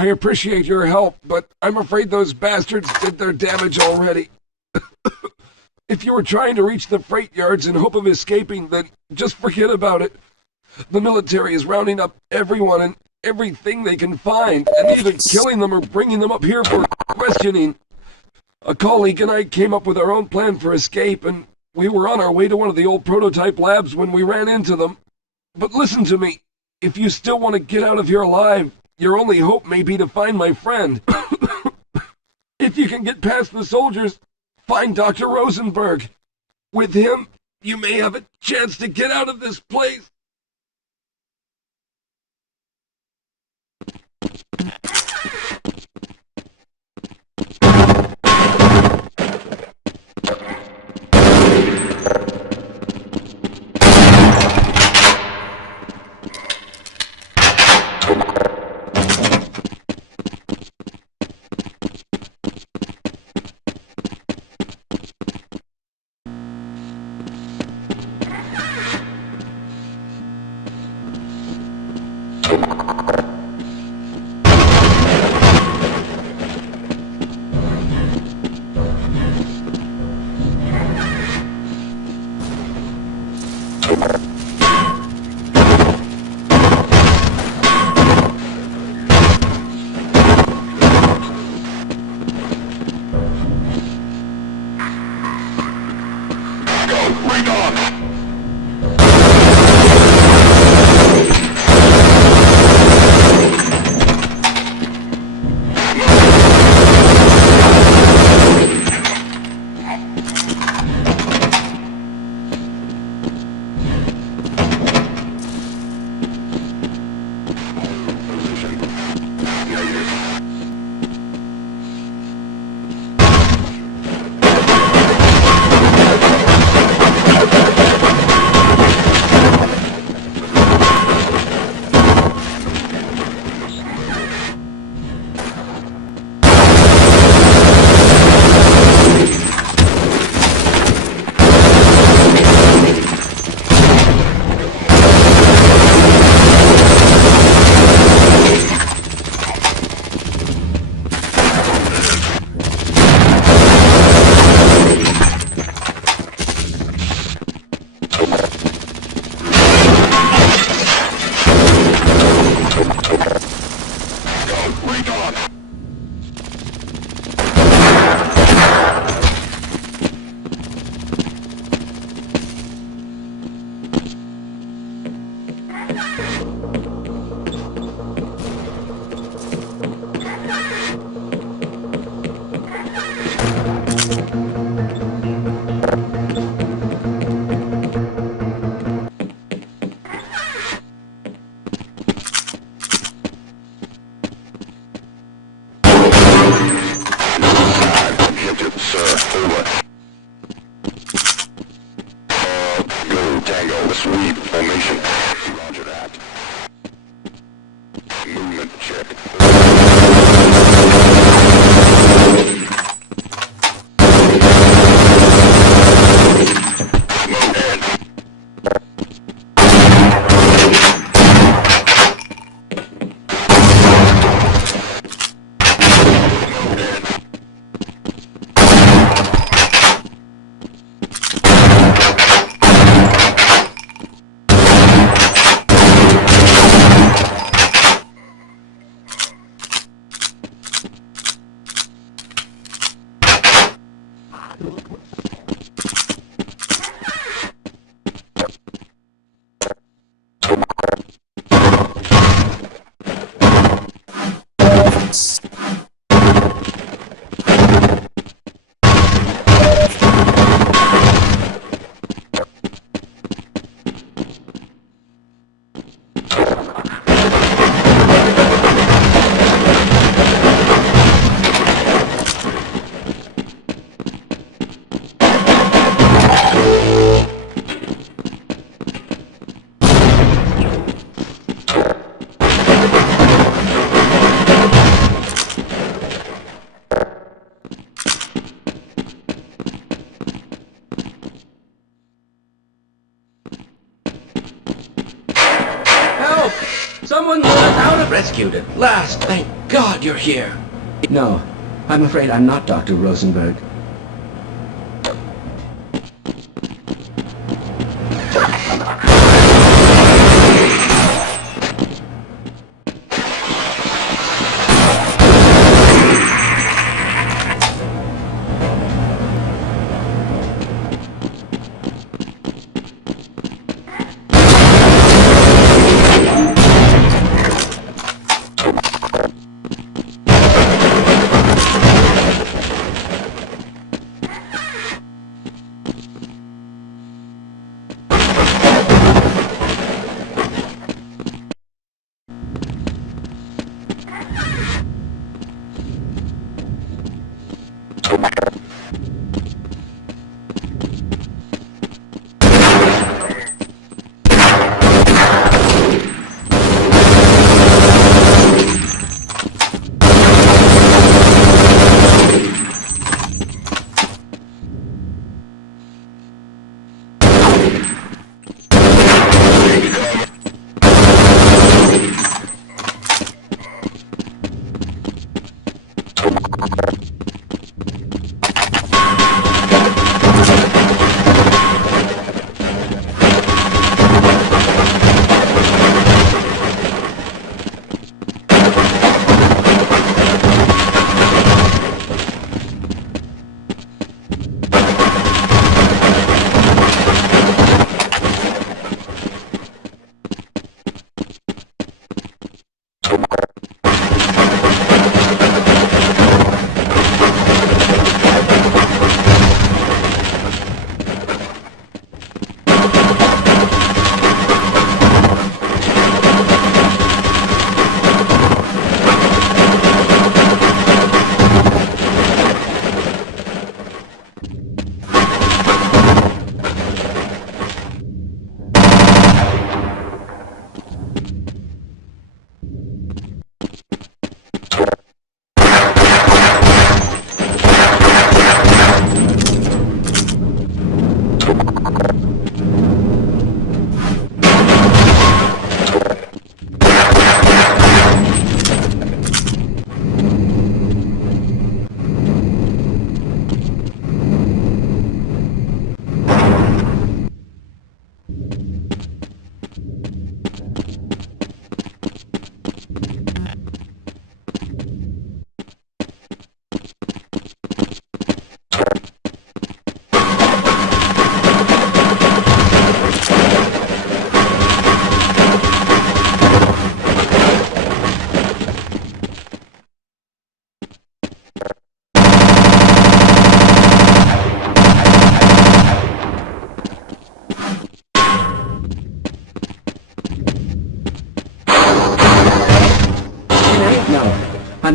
I appreciate your help, but I'm afraid those bastards did their damage already. If you were trying to reach the freight yards in hope of escaping, then just forget about it. The military is rounding up everyone and everything they can find, and either killing them or bringing them up here for questioning. A colleague and I came up with our own plan for escape, and We were on our way to one of the old prototype labs when we ran into them. But listen to me. If you still want to get out of here alive, your only hope may be to find my friend. If you can get past the soldiers, find Dr. Rosenberg. With him, you may have a chance to get out of this place. Someone let out of rescued at last. Thank God you're here. No, I'm afraid I'm not Dr. Rosenberg.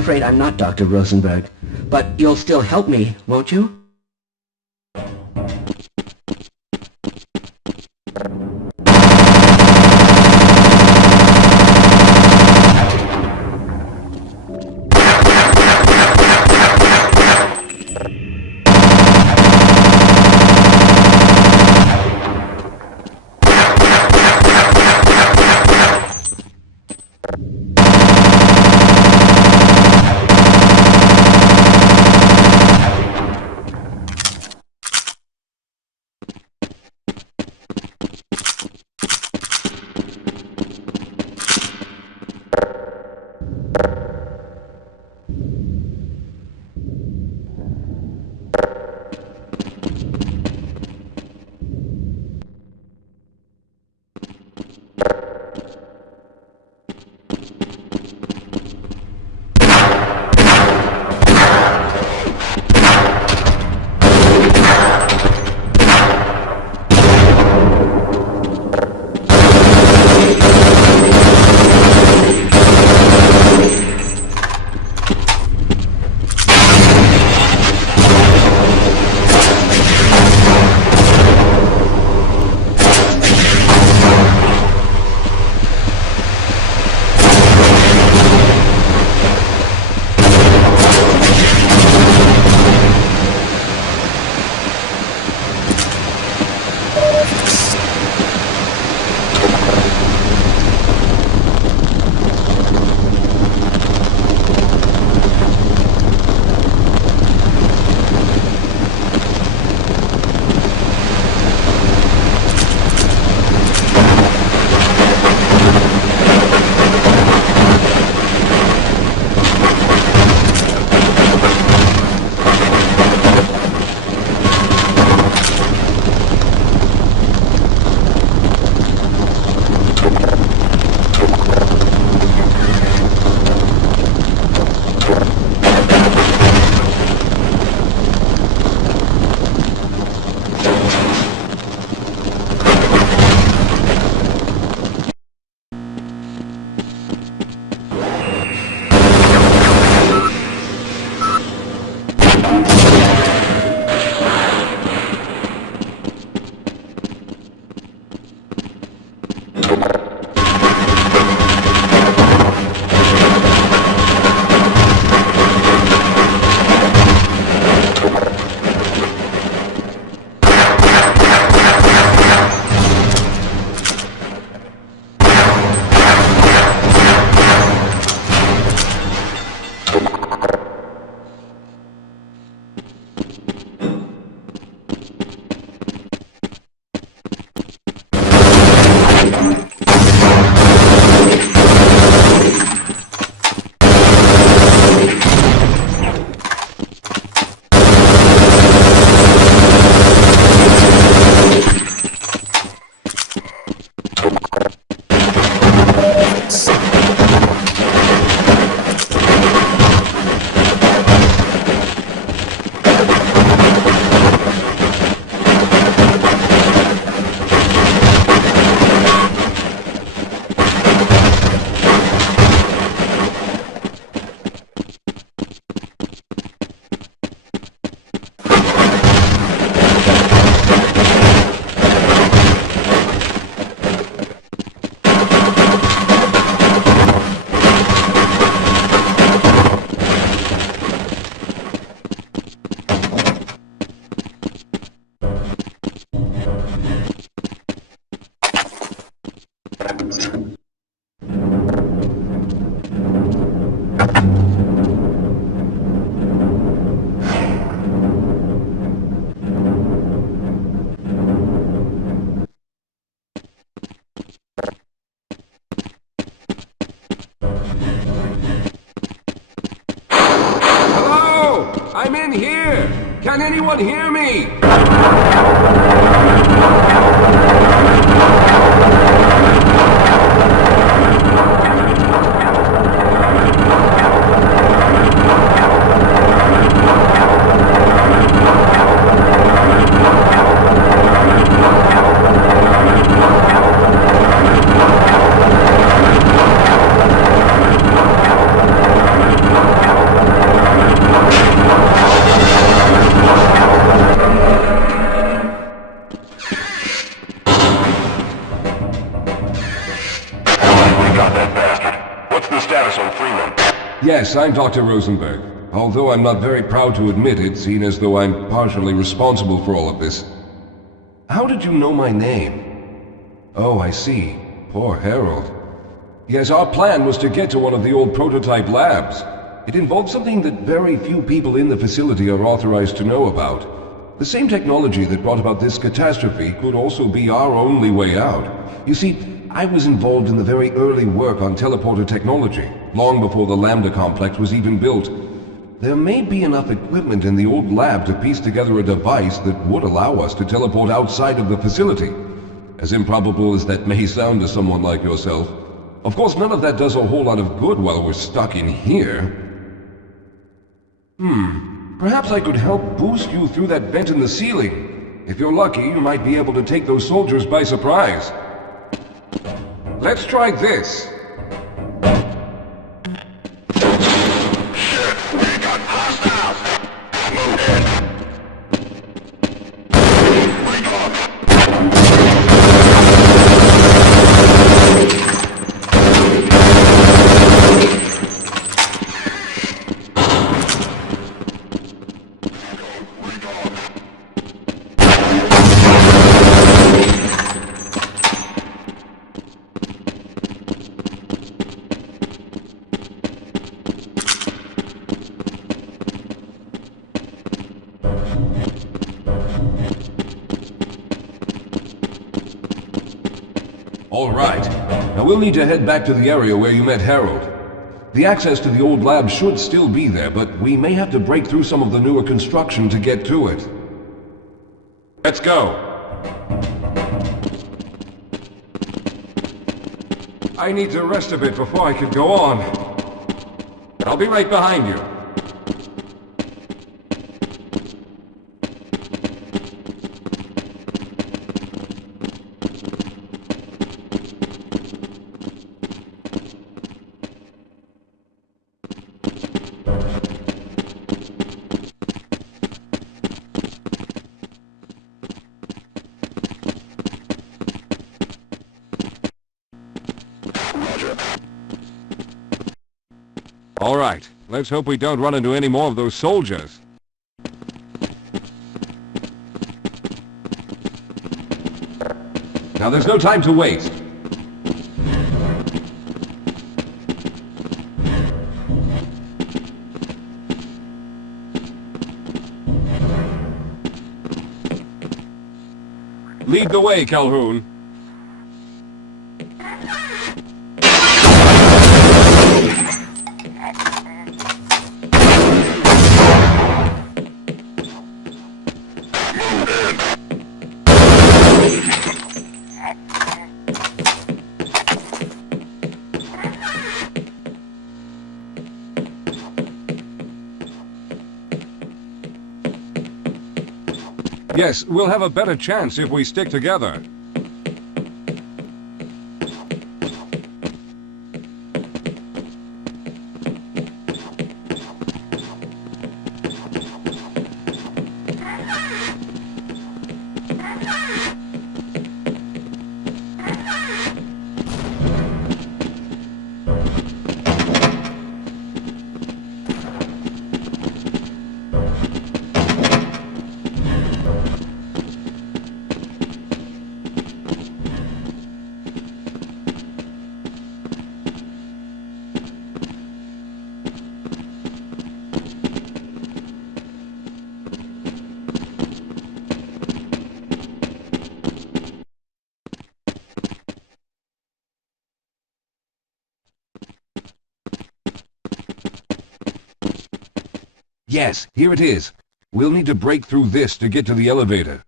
afraid I'm not Dr. Rosenberg, but you'll still help me, won't you? I'm in here! Can anyone hear me? Yes, I'm Dr. Rosenberg. Although I'm not very proud to admit it, seeing as though I'm partially responsible for all of this. How did you know my name? Oh, I see. Poor Harold. Yes, our plan was to get to one of the old prototype labs. It involved something that very few people in the facility are authorized to know about. The same technology that brought about this catastrophe could also be our only way out. You see, I was involved in the very early work on teleporter technology, long before the Lambda complex was even built. There may be enough equipment in the old lab to piece together a device that would allow us to teleport outside of the facility. As improbable as that may sound to someone like yourself. Of course, none of that does a whole lot of good while we're stuck in here. Perhaps I could help boost you through that vent in the ceiling. If you're lucky, you might be able to take those soldiers by surprise. Let's try this. All right. Now we'll need to head back to the area where you met Harold. The access to the old lab should still be there, but we may have to break through some of the newer construction to get to it. Let's go. I need to rest a bit before I can go on. I'll be right behind you. All right, let's hope we don't run into any more of those soldiers. Now there's no time to waste. Lead the way, Calhoun. Yes, we'll have a better chance if we stick together. Yes, here it is. We'll need to break through this to get to the elevator.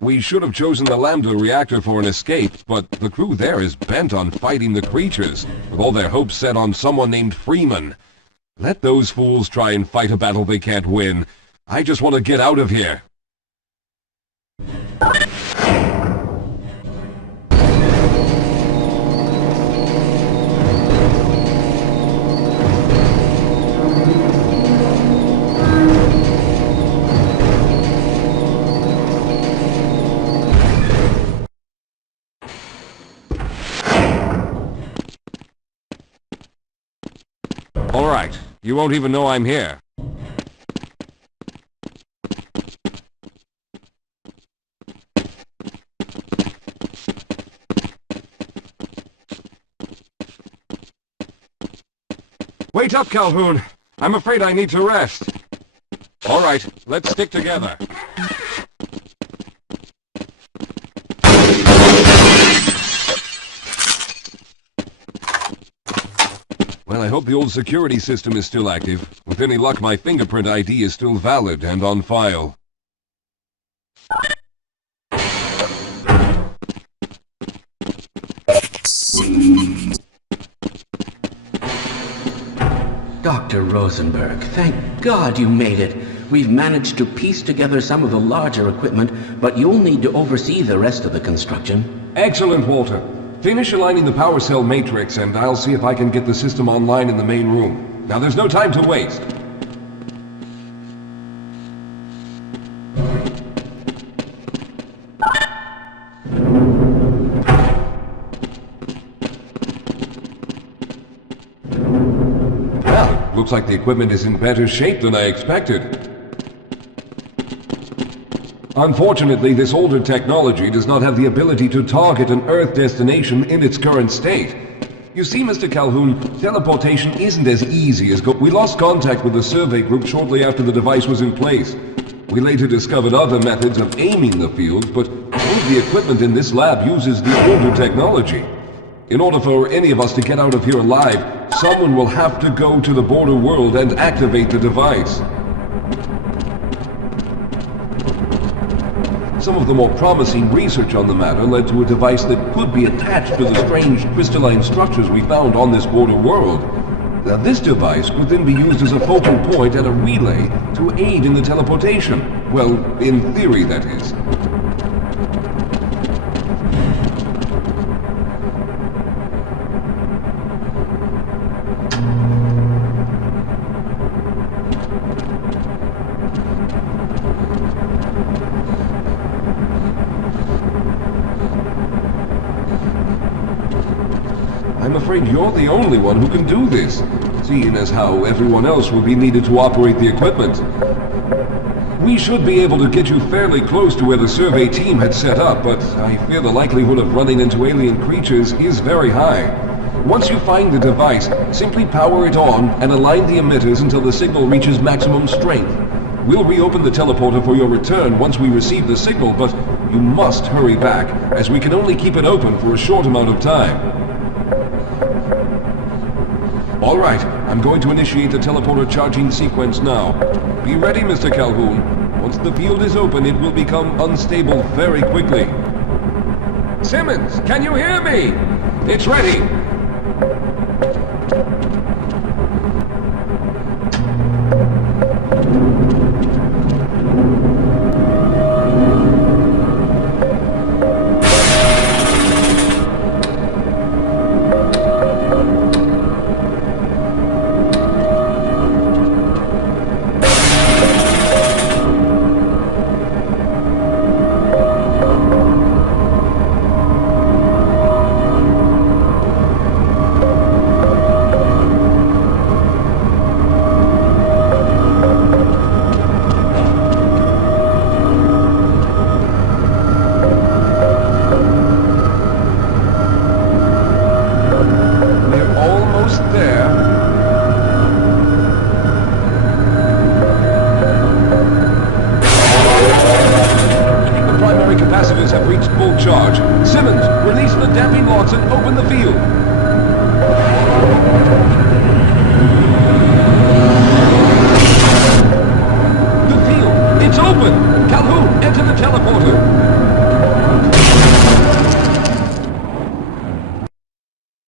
We should have chosen the Lambda reactor for an escape, but the crew there is bent on fighting the creatures, with all their hopes set on someone named Freeman. Let those fools try and fight a battle they can't win. I just want to get out of here. All right. You won't even know I'm here. Wait up, Calhoun. I'm afraid I need to rest. All right, let's stick together. Well, I hope the old security system is still active. With any luck, my fingerprint ID is still valid and on file. Dr. Rosenberg, thank God you made it. We've managed to piece together some of the larger equipment, but you'll need to oversee the rest of the construction. Excellent, Walter. Finish aligning the power cell matrix, and I'll see if I can get the system online in the main room. Now, there's no time to waste. Well, looks like the equipment is in better shape than I expected. Unfortunately, this older technology does not have the ability to target an Earth destination in its current state. You see, Mr. Calhoun, teleportation isn't as easy as we lost contact with the survey group shortly after the device was in place. We later discovered other methods of aiming the field, but all of the equipment in this lab uses the older technology. In order for any of us to get out of here alive, someone will have to go to the border world and activate the device. Some of the more promising research on the matter led to a device that could be attached to the strange crystalline structures we found on this border world. Now, this device could then be used as a focal point and a relay to aid in the teleportation. Well, in theory, that is. I'm afraid you're the only one who can do this, seeing as how everyone else will be needed to operate the equipment. We should be able to get you fairly close to where the survey team had set up, but I fear the likelihood of running into alien creatures is very high. Once you find the device, simply power it on and align the emitters until the signal reaches maximum strength. We'll reopen the teleporter for your return once we receive the signal, but you must hurry back, as we can only keep it open for a short amount of time. All right, I'm going to initiate the teleporter charging sequence now. Be ready, Mr. Calhoun. Once the field is open, it will become unstable very quickly. Simmons, can you hear me? It's ready. Capacitors have reached full charge. Simmons, release the damping locks and open the field.